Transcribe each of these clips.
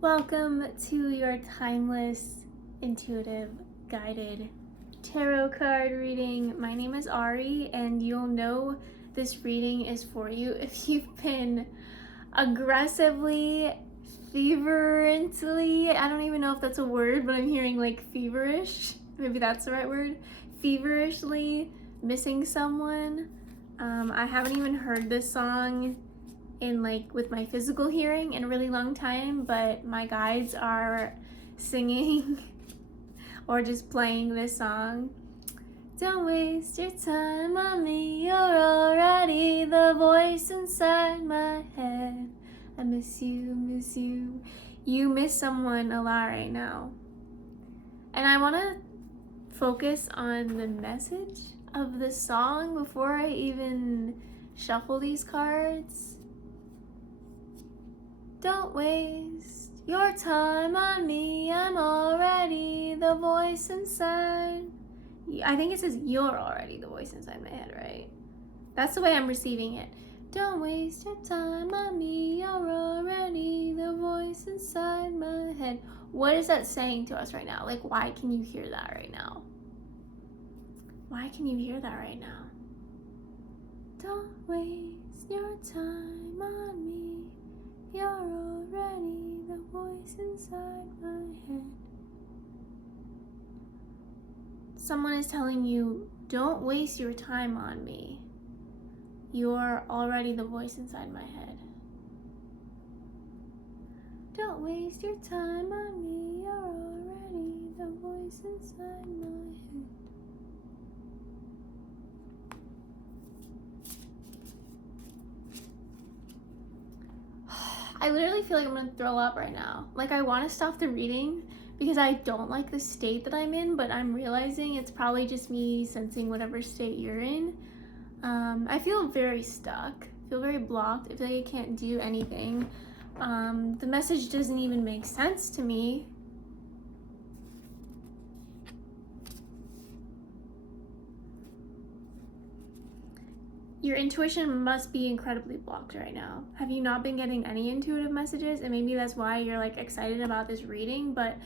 Welcome to your timeless, intuitive, guided tarot card reading. My name is Ari, and you'll know this reading is for you if you've been aggressively, fervently, I don't even know if that's a word, but I'm hearing like feverish, maybe that's the right word, feverishly missing someone. I haven't even heard this song in with my physical hearing in a really long time, but my guides are singing or just playing this song. Don't waste your time on me, you're already the voice inside my head. I miss you, miss you. You miss someone a lot right now. And I want to focus on the message of the song before I even shuffle these cards. Don't waste your time on me, I'm already the voice inside. I think it says you're already the voice inside my head, right? That's the way I'm receiving it. Don't waste your time on me, you're already the voice inside my head. What is that saying to us right now? Why can you hear that right now? Why can you hear that right now? Don't waste your time on me, you're already the voice inside my head. Someone is telling you, don't waste your time on me. You're already the voice inside my head. Don't waste your time on me, you're already the voice inside my head. I literally feel like I'm gonna throw up right now. I want to stop the reading because I don't like the state that I'm in, but I'm realizing it's probably just me sensing whatever state you're in. I feel very stuck, feel very blocked. I feel like I can't do anything. The message doesn't even make sense to me. Your intuition must be incredibly blocked right now. Have you not been getting any intuitive messages? And maybe that's why you're excited about this reading, but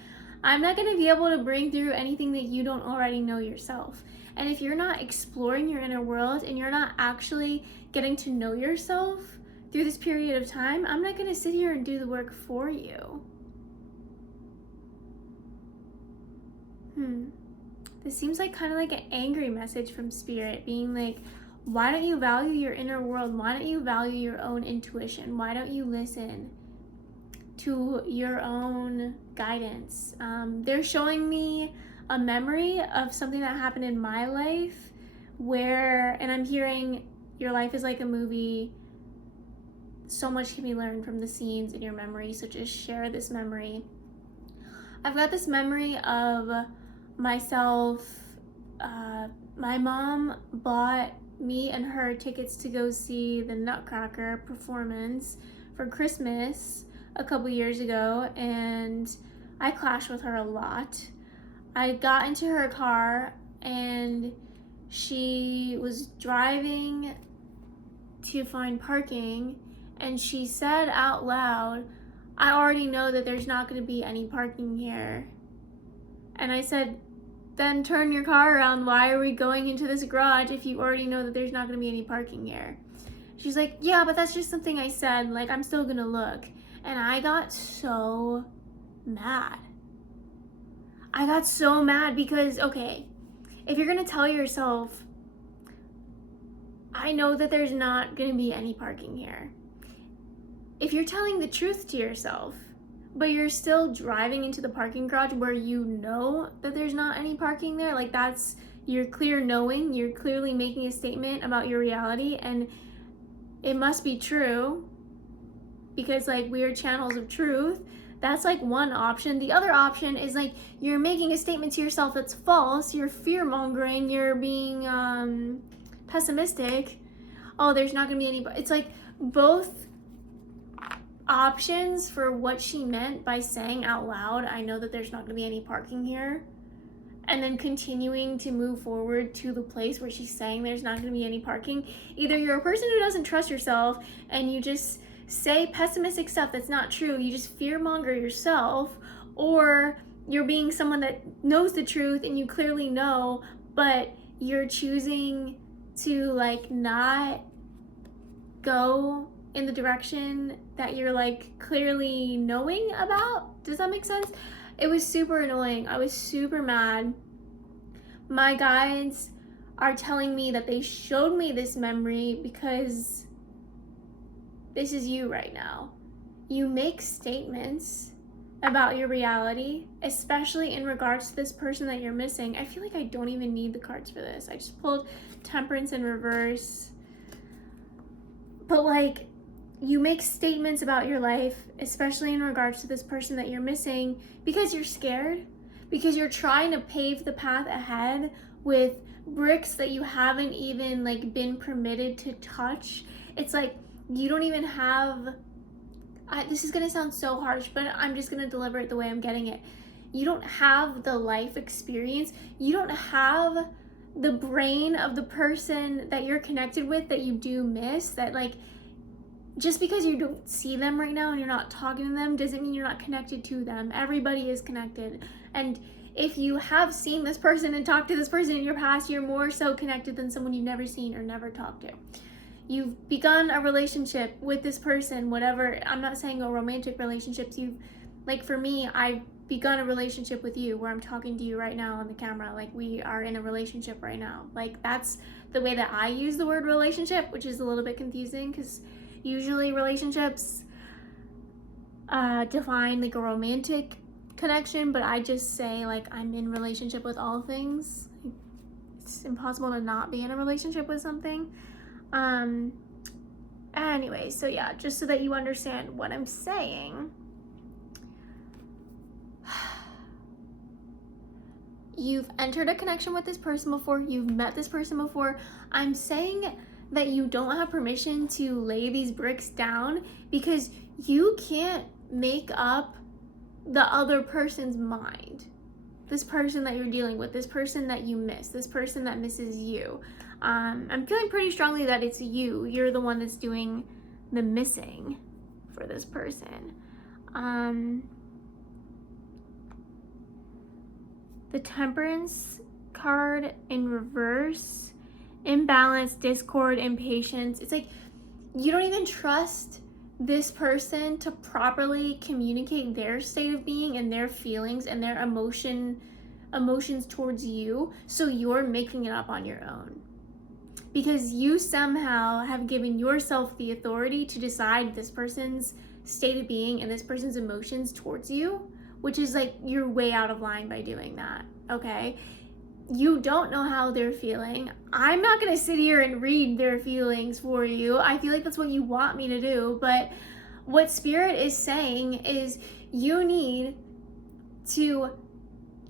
I'm not going to be able to bring through anything that you don't already know yourself. And if you're not exploring your inner world and you're not actually getting to know yourself through this period of time, I'm not going to sit here and do the work for you. This seems kind of like an angry message from Spirit, being why don't you value your inner world? Why don't you value your own intuition? Why don't you listen to your own guidance? They're showing me a memory of something that happened in my life and I'm hearing your life is like a movie. So much can be learned from the scenes in your memory, so just share this memory. I've got this memory of myself. My mom bought me and her tickets to go see the Nutcracker performance for Christmas a couple years ago, and I clashed with her a lot. I got into her car and she was driving to find parking, and she said out loud, I already know that there's not going to be any parking here. And I said, then turn your car around. Why are we going into this garage if you already know that there's not going to be any parking here? She's like, yeah, but that's just something I said. I'm still going to look. And I got so mad. I got so mad because, okay, if you're going to tell yourself, I know that there's not going to be any parking here. If you're telling the truth to yourself, but you're still driving into the parking garage where you know that there's not any parking there, that's your clear knowing. You're clearly making a statement about your reality, and it must be true because we are channels of truth. That's one option. The other option is you're making a statement to yourself that's false. You're fear-mongering, you're being pessimistic. Oh, there's not gonna be any. It's both options for what she meant by saying out loud, I know that there's not going to be any parking here, and then continuing to move forward to the place where she's saying there's not going to be any parking. Either you're a person who doesn't trust yourself and you just say pessimistic stuff that's not true, you just fearmonger yourself, or you're being someone that knows the truth and you clearly know, but you're choosing to like not go in the direction that you're like clearly knowing about. Does that make sense? It was super annoying. I was super mad. My guides are telling me that they showed me this memory because this is you right now. You make statements about your reality, especially in regards to this person that you're missing. I feel like I don't even need the cards for this. I just pulled Temperance in reverse. But like, you make statements about your life, especially in regards to this person that you're missing, because you're scared, because you're trying to pave the path ahead with bricks that you haven't even like been permitted to touch. It's like you don't even have, this is gonna sound so harsh, but I'm just gonna deliver it the way I'm getting it. You don't have the life experience. You don't have the brain of the person that you're connected with that you do miss. That like, just because you don't see them right now and you're not talking to them doesn't mean you're not connected to them. Everybody is connected. And if you have seen this person and talked to this person in your past, you're more so connected than someone you've never seen or never talked to. You've begun a relationship with this person, whatever. I'm not saying a romantic relationships. Like for me, I've begun a relationship with you where I'm talking to you right now on the camera. Like we are in a relationship right now. Like that's the way that I use the word relationship, which is a little bit confusing because usually relationships define like a romantic connection, but I just say like I'm in relationship with all things. It's impossible to not be in a relationship with something. Anyway, so yeah, just so that you understand what I'm saying, you've entered a connection with this person before, you've met this person before. I'm saying that you don't have permission to lay these bricks down because you can't make up the other person's mind. This person that you're dealing with, this person that you miss, this person that misses you. I'm feeling pretty strongly that it's you. You're the one that's doing the missing for this person. The Temperance card in reverse, imbalance, discord, impatience. It's like you don't even trust this person to properly communicate their state of being and their feelings and their emotions towards you, so you're making it up on your own. Because you somehow have given yourself the authority to decide this person's state of being and this person's emotions towards you, which is like you're way out of line by doing that, okay? You don't know how they're feeling. I'm not gonna sit here and read their feelings for you. I feel like that's what you want me to do, but what Spirit is saying is you need to,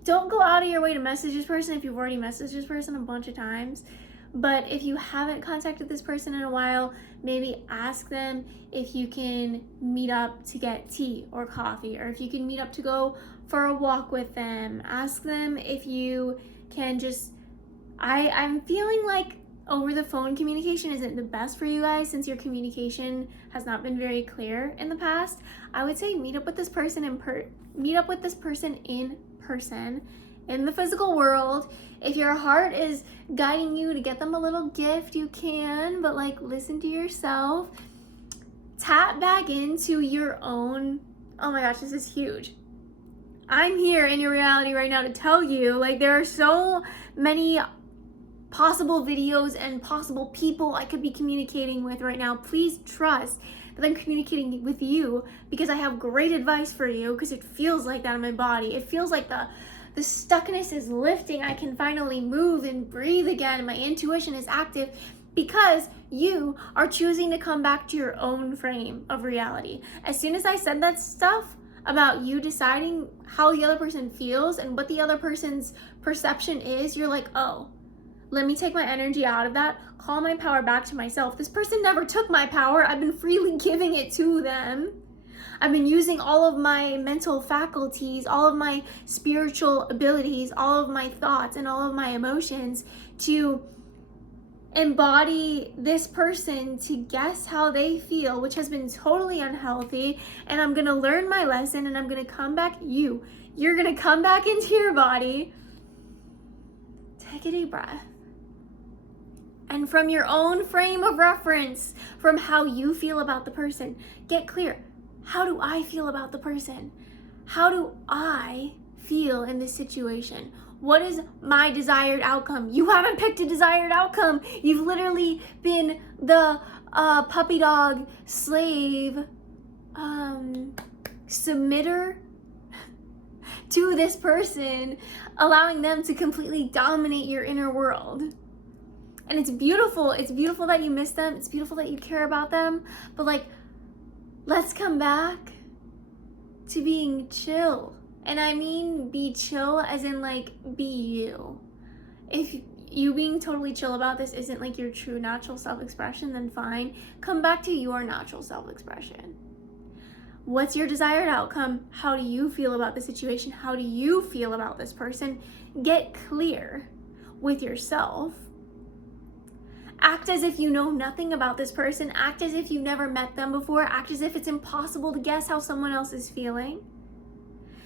don't go out of your way to message this person if you've already messaged this person a bunch of times. But if you haven't contacted this person in a while, maybe ask them if you can meet up to get tea or coffee, or if you can meet up to go for a walk with them. Ask them if you can just, I'm feeling like over the phone communication isn't the best for you guys since your communication has not been very clear in the past. I would say meet up with this person in person in the physical world. If your heart is guiding you to get them a little gift, you can, but like listen to yourself. Tap back into your own, oh my gosh, this is huge. I'm here in your reality right now to tell you, like there are so many possible videos and possible people I could be communicating with right now. Please trust that I'm communicating with you because I have great advice for you, because it feels like that in my body. It feels like the stuckness is lifting. I can finally move and breathe again. My intuition is active because you are choosing to come back to your own frame of reality. As soon as I said that stuff about you deciding how the other person feels and what the other person's perception is, you're like, oh, let me take my energy out of that, call my power back to myself. This person never took my power. I've been freely giving it to them. I've been using all of my mental faculties, all of my spiritual abilities, all of my thoughts and all of my emotions to embody this person to guess how they feel, which has been totally unhealthy, and I'm gonna learn my lesson, and I'm gonna come back, you're gonna come back into your body. Take a deep breath. And from your own frame of reference, from how you feel about the person, get clear. How do I feel about the person? How do I feel in this situation? What is my desired outcome? You haven't picked a desired outcome. You've literally been the puppy dog slave submitter to this person, allowing them to completely dominate your inner world. And it's beautiful. It's beautiful that you miss them. It's beautiful that you care about them. But like, let's come back to being chill. And I mean be chill as in like be you. If you being totally chill about this isn't like your true natural self-expression, then fine. Come back to your natural self-expression. What's your desired outcome? How do you feel about the situation? How do you feel about this person? Get clear with yourself. Act as if you know nothing about this person. Act as if you've never met them before. Act as if it's impossible to guess how someone else is feeling.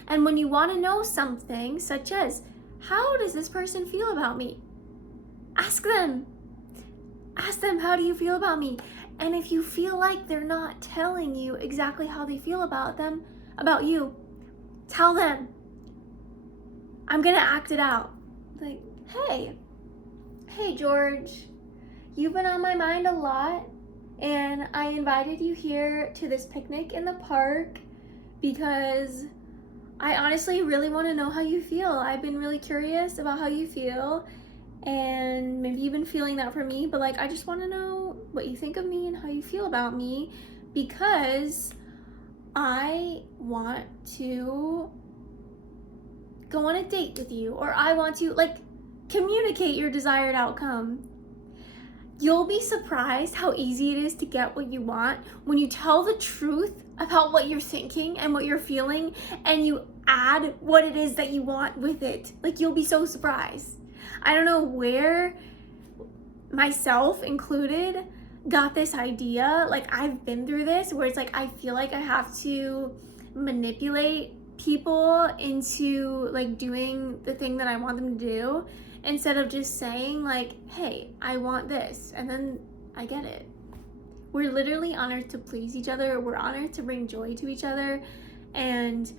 And when you want to know something, such as, how does this person feel about me? Ask them. Ask them, how do you feel about me? And if you feel like they're not telling you exactly how they feel about you, tell them. I'm gonna act it out. Like, hey George, you've been on my mind a lot, and I invited you here to this picnic in the park because I honestly really want to know how you feel. I've been really curious about how you feel, and maybe you've been feeling that for me, but like, I just want to know what you think of me and how you feel about me, because I want to go on a date with you, or I want to like communicate your desired outcome. You'll be surprised how easy it is to get what you want when you tell the truth about what you're thinking and what you're feeling, and you add what it is that you want with it. Like, you'll be so surprised. I don't know where, myself included, got this idea. Like, I've been through this where it's like I feel like I have to manipulate people into like doing the thing that I want them to do, instead of just saying like, hey, I want this, and then I get it. We're literally on earth to please each other. We're on earth to bring joy to each other, and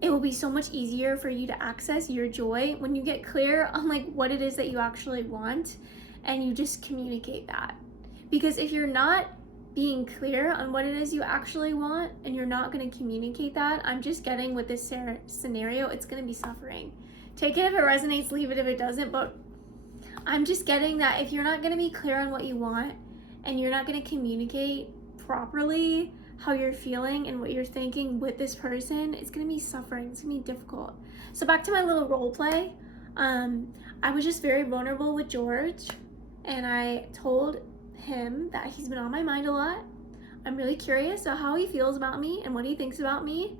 it will be so much easier for you to access your joy when you get clear on like what it is that you actually want, and you just communicate that. Because if you're not being clear on what it is you actually want, and you're not going to communicate that, I'm just getting with this scenario, it's going to be suffering. Take it if it resonates, leave it if it doesn't, but I'm just getting that if you're not going to be clear on what you want, and you're not going to communicate properly how you're feeling and what you're thinking with this person, it's going to be suffering. It's going to be difficult. So back to my little role play. I was just very vulnerable with George, and I told him that he's been on my mind a lot. I'm really curious about how he feels about me and what he thinks about me.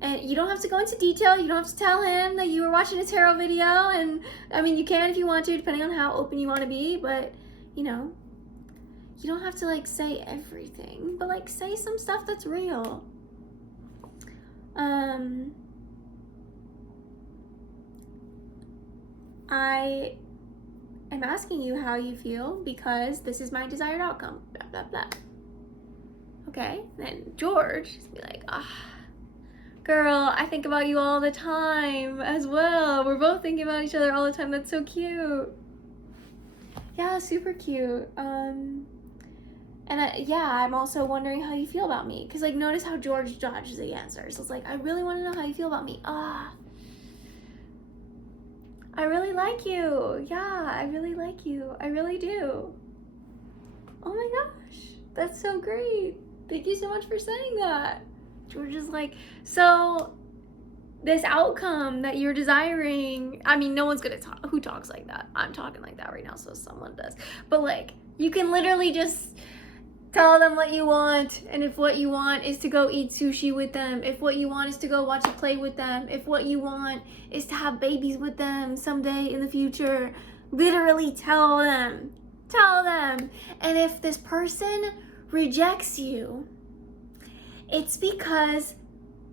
And you don't have to go into detail. You don't have to tell him that you were watching a tarot video. And I mean, you can if you want to, depending on how open you want to be. But, you know, you don't have to like say everything, but like say some stuff that's real. I am asking you how you feel because this is my desired outcome. Blah, blah, blah. Okay, then George is be like, girl, I think about you all the time as well. We're both thinking about each other all the time. That's so cute. Yeah, super cute. And I'm also wondering how you feel about me. Because, like, notice how George dodges the answer. So it's like, I really want to know how you feel about me. I really like you. Yeah, I really like you. I really do. Oh my gosh. That's so great. Thank you so much for saying that. George is like, so this outcome that you're desiring, I mean, no one's gonna talk, who talks like that? I'm talking like that right now, so someone does. But like, you can literally just tell them what you want, and if what you want is to go eat sushi with them, if what you want is to go watch a play with them, if what you want is to have babies with them someday in the future, literally tell them Tell them. And if this person rejects you, it's because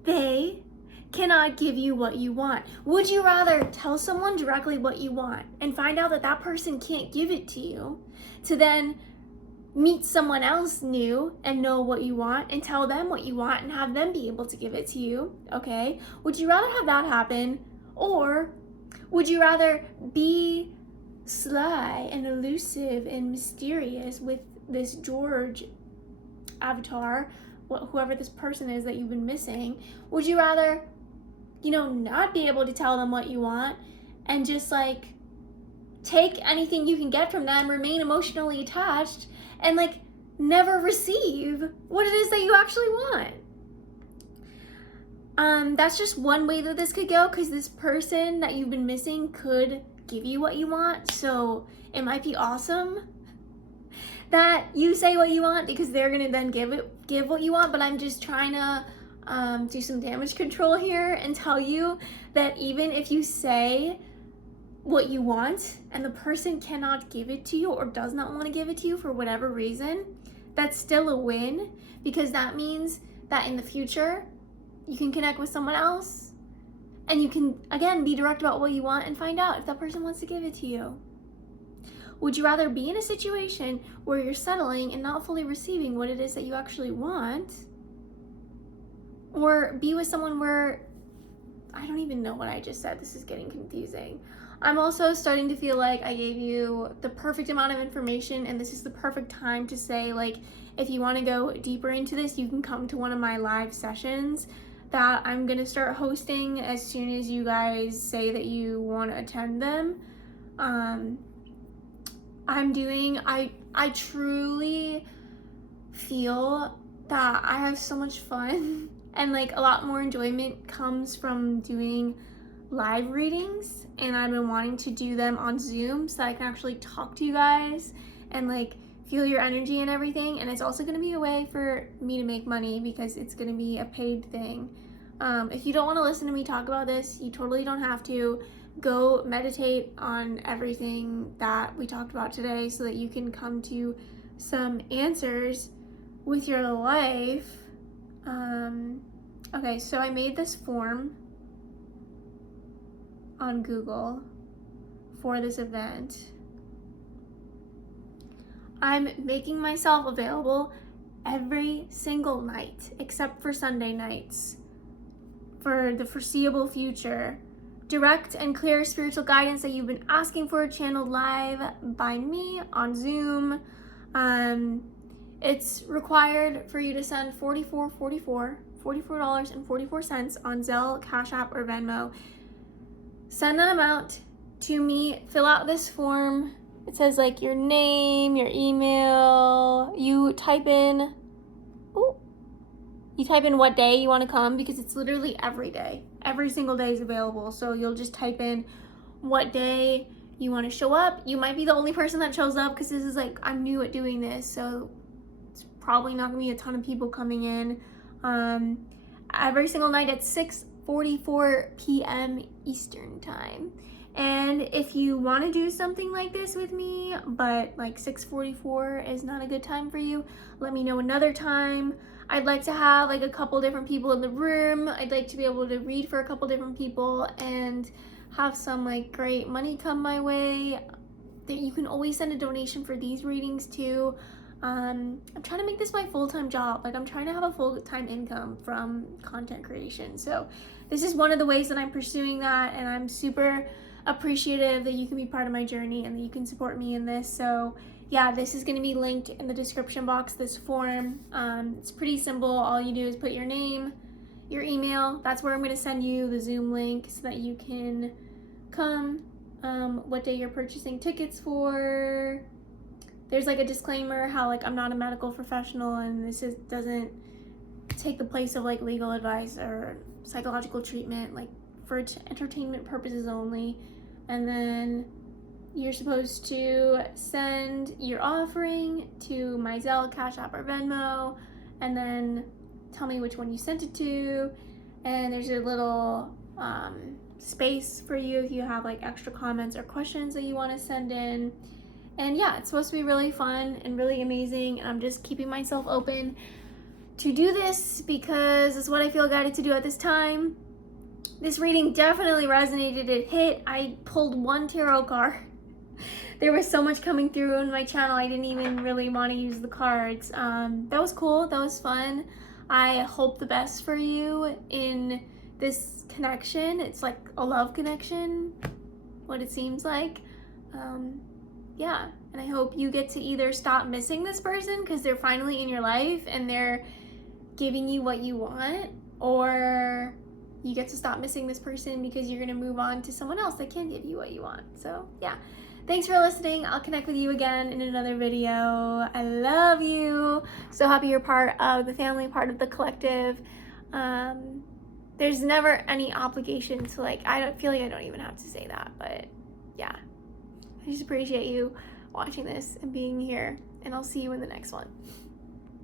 they cannot give you what you want. Would you rather tell someone directly what you want and find out that that person can't give it to you, to then meet someone else new and know what you want and tell them what you want and have them be able to give it to you? Okay? Would you rather have that happen, or would you rather be sly and elusive and mysterious with this George avatar, whoever this person is that you've been missing? Would you rather, not be able to tell them what you want and just like take anything you can get from them, remain emotionally attached, and like never receive what it is that you actually want? That's just one way that this could go, because this person that you've been missing could give you what you want. So it might be awesome that you say what you want, because they're gonna then give what you want. But I'm just trying to do some damage control here and tell you that even if you say what you want and the person cannot give it to you or does not want to give it to you for whatever reason, that's still a win, because that means that in the future you can connect with someone else and you can again be direct about what you want and find out if that person wants to give it to you. Would you rather be in a situation where you're settling and not fully receiving what it is that you actually want, or be with someone where, I don't even know what I just said, this is getting confusing. I'm also starting to feel like I gave you the perfect amount of information, and this is the perfect time to say, like, if you want to go deeper into this, you can come to one of my live sessions that I'm gonna start hosting as soon as you guys say that you want to attend them. I truly feel that I have so much fun and like a lot more enjoyment comes from doing live readings, and I've been wanting to do them on Zoom so that I can actually talk to you guys and like feel your energy and everything. And it's also going to be a way for me to make money, because it's going to be a paid thing. If you don't want to listen to me talk about this, you totally don't have to. Go meditate on everything that we talked about today so that you can come to some answers with your life. Okay, so I made this form on Google for this event. I'm making myself available every single night except for Sunday nights for the foreseeable future. Direct and clear spiritual guidance that you've been asking for, channeled live by me on Zoom. It's required for you to send $44.44 on Zelle, CashApp, or Venmo. Send that amount to me, fill out this form. It says like your name, your email, you type in what day you want to come, because it's literally every day. Every single day is available. So you'll just type in what day you want to show up. You might be the only person that shows up, because this is like, I'm new at doing this, so it's probably not gonna be a ton of people coming in. Every single night at 6:44 p.m. Eastern time. And if you want to do something like this with me, but like 6:44 is not a good time for you, let me know another time. I'd like to have like a couple different people in the room. I'd like to be able to read for a couple different people and have some like great money come my way. That you can always send a donation for these readings too. I'm trying to make this my full-time job. Like, I'm trying to have a full-time income from content creation. So this is one of the ways that I'm pursuing that, and I'm super appreciative that you can be part of my journey and that you can support me in this. So yeah, this is going to be linked in the description box, this form. It's pretty simple. All you do is put your name, your email. That's where I'm going to send you the Zoom link so that you can come, what day you're purchasing tickets for. There's like a disclaimer how like I'm not a medical professional, and this doesn't take the place of like legal advice or psychological treatment, like for entertainment purposes only. And then you're supposed to send your offering to my Zelle, CashApp, or Venmo, and then tell me which one you sent it to. And there's a little space for you if you have like extra comments or questions that you want to send in. And yeah, it's supposed to be really fun and really amazing. And I'm just keeping myself open to do this because it's what I feel guided to do at this time. This reading definitely resonated. It hit. I pulled one tarot card. There was so much coming through on my channel, I didn't even really want to use the cards. That was cool. That was fun. I hope the best for you in this connection. It's like a love connection, what it seems like. Yeah, and I hope you get to either stop missing this person because they're finally in your life and they're giving you what you want, or you get to stop missing this person because you're gonna move on to someone else that can give you what you want. So yeah, thanks for listening. I'll connect with you again in another video. I love you. So happy you're part of the family, part of the collective. There's never any obligation to, like, I don't feel like I don't even have to say that, but yeah, I just appreciate you watching this and being here, and I'll see you in the next one.